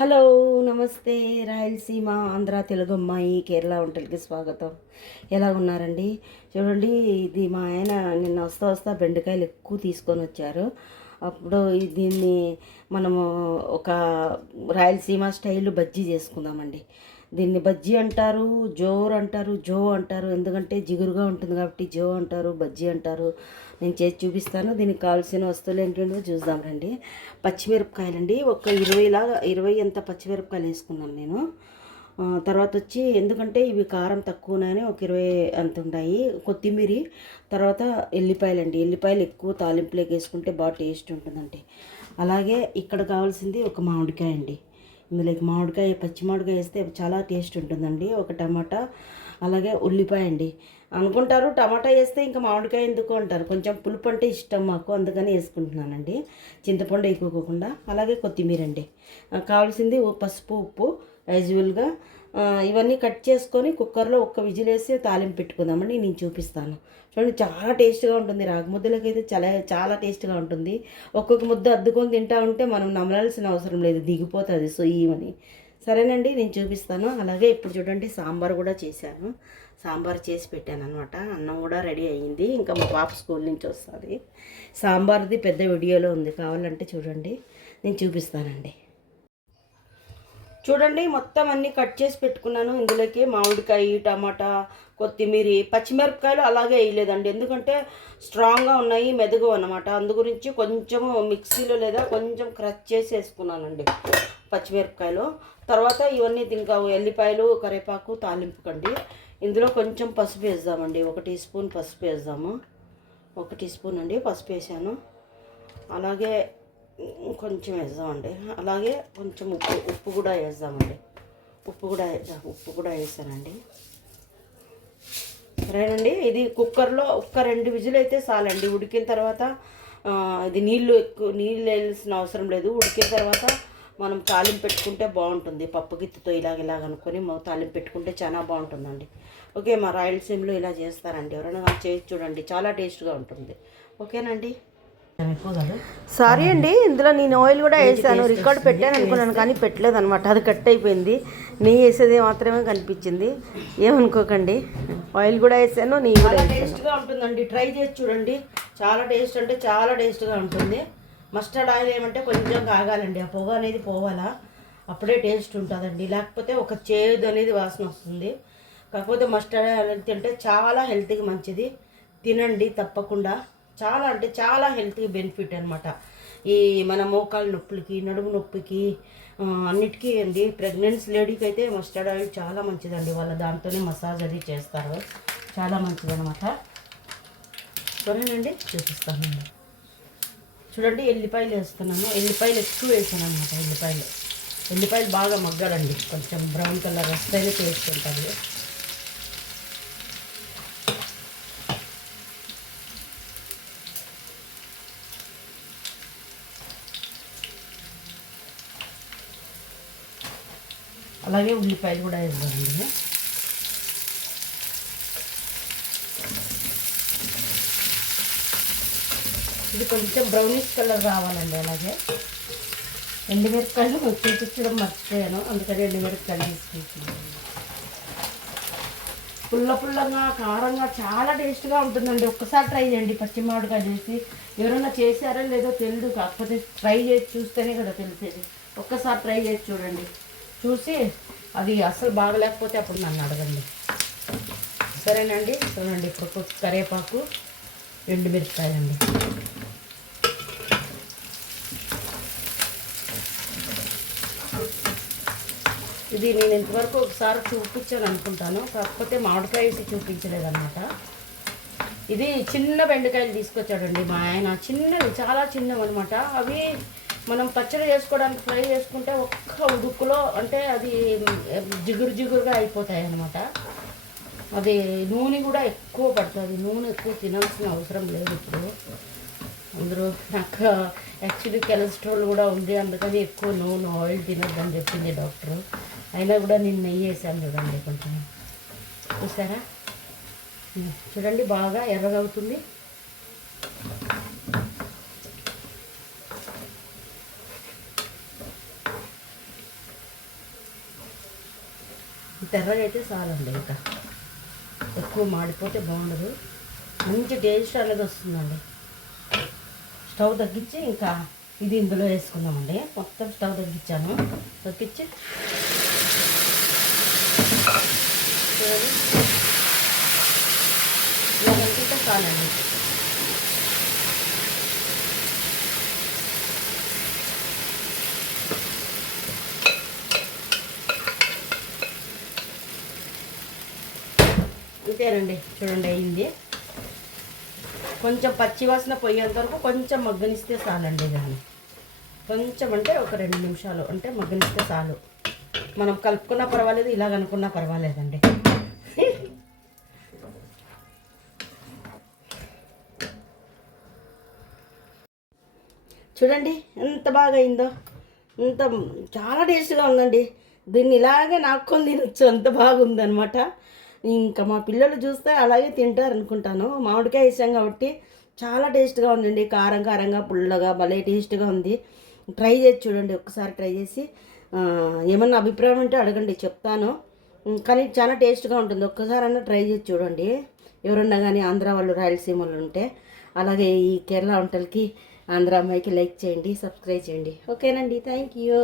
Hello నమస్తే రాయలసీమ ఆంధ్ర తెలుగు అమ్మాయి కేరళ వంటలకి స్వాగతం. ఎలా ఉన్నారండి? చూడండి, ఇది మా ఆయన నిన్న వస్తా బెండకాయలు ఎక్కువ తీసుకొని వచ్చారు. అప్పుడు దీన్ని మనము ఒక రాయలసీమ స్టైల్ బజ్జీ చేసుకుందామండి. దీన్ని బజ్జీ అంటారు, జోర్ అంటారు, జో అంటారు. ఎందుకంటే జిగురుగా ఉంటుంది కాబట్టి జో అంటారు, బజ్జీ అంటారు. నేను చేసి చూపిస్తాను. దీనికి కావాల్సిన వస్తువులు ఏంటంటే చూద్దాం రండి. పచ్చిమిరపకాయలండి, ఒక 20 అంత పచ్చిమిరపకాయలు వేసుకున్నాను నేను. తర్వాత వచ్చి ఎందుకంటే ఇవి కారం తక్కువనే ఒక 20 అంత ఉన్నాయి. కొత్తిమీర, తర్వాత ఎల్లిపాయలండి. ఎల్లిపాయలు ఎక్కువ తాలింపులోకి వేసుకుంటే బాగా టేస్ట్ ఉంటుందండి. అలాగే ఇక్కడ కావాల్సింది ఒక మామిడికాయ అండి. ఇందులోకి మామిడికాయ, పచ్చి మామిడికాయ వేస్తే చాలా టేస్ట్ ఉంటుందండి. ఒక టమాటా, అలాగే ఉల్లిపాయ అండి. అనుకుంటారు టమాటా వేస్తే ఇంకా మామిడికాయ ఎందుకు అంటారు. కొంచెం పులుపు అంటే ఇష్టం మాకు, అందుకని వేసుకుంటున్నానండి. చింతపండు ఎక్కువకుండా. అలాగే కొత్తిమీర అండి. కావాల్సింది పసుపు, ఉప్పు యాజువల్గా. ఇవన్నీ కట్ చేసుకొని కుక్కర్లో ఒక్క విజిల్ వేసి తాలింపు పెట్టుకుందామండి. నేను చూపిస్తాను. చూడండి, చాలా టేస్ట్గా ఉంటుంది. రాగి అయితే చాలా చాలా టేస్ట్గా ఉంటుంది. ఒక్కొక్క ముద్ద అద్దుకొని తింటా ఉంటే మనం నమలాల్సిన అవసరం లేదు, దిగిపోతుంది సొయ్యమని. సరేనండి, నేను చూపిస్తాను. అలాగే ఇప్పుడు చూడండి, సాంబార్ కూడా చేశాను. సాంబార్ చేసి పెట్టాను అనమాట. అన్నం కూడా రెడీ అయ్యింది. ఇంకా మా పాప స్కూల్ నుంచి వస్తుంది. సాంబార్ది పెద్ద వీడియోలో ఉంది, కావాలంటే చూడండి, నేను చూపిస్తానండి. చూడండి, మొత్తం అన్నీ కట్ చేసి పెట్టుకున్నాను. ఇందులోకి మామిడికాయ, టమాటా, కొత్తిమీర, పచ్చిమిరపకాయలు అలాగే వేయలేదండి. ఎందుకంటే స్ట్రాంగ్గా ఉన్నాయి, మెదుగు అనమాట. అందు గురించి కొంచెము మిక్సీలో లేదా కొంచెం క్రష్ చేసి వేసుకున్నానండి పచ్చిమిరపకాయలు. తర్వాత ఇవన్నీ ఇంకా ఎల్లిపాయలు, కరివేపాకు తాలింపుకండి. ఇందులో కొంచెం పసుపు వేద్దామండి. 1 టీ స్పూన్ పసుపు వేద్దాము. 1 టీ స్పూన్ అండి పసుపు వేసాను. అలాగే కొంచెం వేద్దామండి. అలాగే కొంచెం ఉప్పు కూడా వేద్దామండి. ఉప్పు కూడా వేసానండి. సరేనండి, ఇది కుక్కర్లో ఒక్క 2 విజిల్ అయితే చాలండి. ఉడికిన తర్వాత ఇది నీళ్ళు వేయాల్సిన అవసరం లేదు. ఉడికిన తర్వాత మనం తాలింపు పెట్టుకుంటే బాగుంటుంది. పప్పు గిత్తుతో ఇలాగ అనుకొని తాలింపు పెట్టుకుంటే చాలా బాగుంటుందండి. ఓకే, మా రాయలసీమలో ఇలా చేస్తారండి. ఎవరైనా చేసి చూడండి, చాలా టేస్ట్గా ఉంటుంది. ఓకేనండి. సారీ అండి, ఇందులో నేను ఆయిల్ కూడా వేసాను. రికార్డ్ పెట్టాను అనుకున్నాను కానీ పెట్టలేదు అనమాట. అది కట్ అయిపోయింది. నెయ్యి వేసేది మాత్రమే కనిపించింది, ఏమనుకోకండి. ఆయిల్ కూడా వేసాను, నెయ్యి కూడా టేస్ట్గా ఉంటుందండి. ట్రై చేసి చూడండి. చాలా టేస్ట్ అంటే చాలా టేస్ట్గా ఉంటుంది. మస్టర్డ్ ఆయిల్ ఏమంటే కొంచెం కాగాలండి, ఆ పొగ అనేది పోవాలా, అప్పుడే టేస్ట్ ఉంటుందండి. లేకపోతే ఒక చేదు అనేది వాసన వస్తుంది. కాకపోతే మస్టర్డ్ ఆయిల్ తింటే చాలా హెల్త్కి మంచిది. తినండి తప్పకుండా. చాలా అంటే చాలా హెల్త్కి బెనిఫిట్ అనమాట. ఈ మన మోకాలు నొప్పులకి, నడుము నొప్పికి, అన్నిటికీ అండి. ప్రెగ్నెన్సీ లేడీకి అయితే మస్టర్డ్ ఆయిల్ చాలా మంచిదండి. వాళ్ళ దాంతోనే మసాజ్ అది చేస్తారు, చాలా మంచిది అనమాట. సరేనండి, చూపిస్తానండి. చూడండి, ఎల్లిపాయలు వేస్తున్నాను. ఎల్లిపాయలు ఎక్కువ వేసాను అనమాట. ఎల్లిపాయలు బాగా మగ్గాలండి. కొంచెం బ్రౌన్ కలర్ వస్తేనే టేస్ట్ ఉంటుంది. అలాగే ఉల్లిపాయలు కూడా వేద్దామండి. ఇది కొంచెం బ్రౌనిష్ కలర్ రావాలండి. అలాగే ఎండుమిరపకాయలు చూపించడం మర్చిపోయాను, అందుకని ఎండుమిరపకాయలు తీసుకుంటున్నాను. పుల్లగా కారంగా చాలా టేస్ట్గా ఉంటుందండి. ఒక్కసారి ట్రై చేయండి. పచ్చి మామిడికాయ చేసి ఎవరైనా చేశారో లేదో తెలియదు, కాకపోతే ట్రై చేసి చూస్తేనే కదా తెలిసేది. ఒక్కసారి ట్రై చేసి చూడండి. చూసి అది అస్సలు బాగలేకపోతే అప్పుడు నన్ను అడగండి. సరేనండి. చూడండి, ఇప్పుడు కరివేపాకు, ఎండుమిరపకాయలండి. ఇది నేను ఇంతవరకు ఒకసారి చూపించాను అనుకుంటాను, కాకపోతే మామిడికాయ వేసి చూపించలేదన్నమాట. ఇది చిన్న బెండకాయలు తీసుకొచ్చాడండి మా ఆయన. చిన్నవి, చాలా చిన్నవి అనమాట. అవి మనం పచ్చడి చేసుకోవడానికి ఫ్రై చేసుకుంటే ఒక్క ఉడుకులో అంటే అది జిగురుగా అయిపోతాయి అన్నమాట. అది నూనె కూడా ఎక్కువ పడుతుంది. నూనె ఎక్కువ తినాల్సిన అవసరం లేదు. ఇప్పుడు అందరూ నాకు యాక్చువల్లీ కొలెస్ట్రాల్ కూడా ఉంది, అందుకని ఎక్కువ నూనె ఆయిల్ తినొద్దని చెప్పింది డాక్టరు. అయినా కూడా నేను నెయ్యి వేసాను చూడండి కొంచెం. చూసారా? చూడండి, బాగా ఎర్రగా అవుతుంది. తెర్రగా అయితే చాలండి, ఇంకా ఎక్కువ మాడిపోతే బాగుండదు. మంచి టేస్ట్ అనేది వస్తుందండి. స్టవ్ తగ్గించి ఇంకా ఇది ఇందులో వేసుకుందామండి. మొత్తం స్టవ్ తగ్గించాను, తగ్గించి ఇలా కనుకుంటే చాలండి. అంతేనండి, చూడండి అయింది. కొంచెం పచ్చి వాసన పోయేంత వరకు కొంచెం మగ్గనిస్తే చాలండి. దాన్ని కొంచెం అంటే ఒక 2 నిమిషాలు అంటే మగ్గనిస్తే చాలు. మనం కలుపుకున్నా పర్వాలేదు, ఇలాగ అనుకున్నా పర్వాలేదండి. చూడండి ఎంత బాగా అయిందో, అంత చాలా టేస్ట్గా ఉందండి. దీన్ని ఇలాగే నాక్కొని తినొచ్చు, అంత బాగుందనమాట. ఇంకా మా పిల్లలు చూస్తే అలాగే తింటారు అనుకుంటాను. మామిడికాయ వేసాం కాబట్టి చాలా టేస్ట్గా ఉందండి. కారం కారంగా పుల్లగా భలే టేస్ట్గా ఉంది. ట్రై చేసి చూడండి, ఒక్కసారి ట్రై చేసి ఏమన్నా అభిప్రాయం ఉంటే అడగండి, చెప్తాను. కానీ చాలా టేస్ట్గా ఉంటుంది. ఒక్కసారన్నా ట్రై చేసి చూడండి, ఎవరన్నా కానీ ఆంధ్ర వాళ్ళు, రాయలసీమ వాళ్ళు ఉంటే. అలాగే ఈ కేరళ వంటలకి ఆంధ్ర అమ్మాయికి లైక్ చేయండి, సబ్స్క్రైబ్ చేయండి. ఓకేనండి, థ్యాంక్ యూ.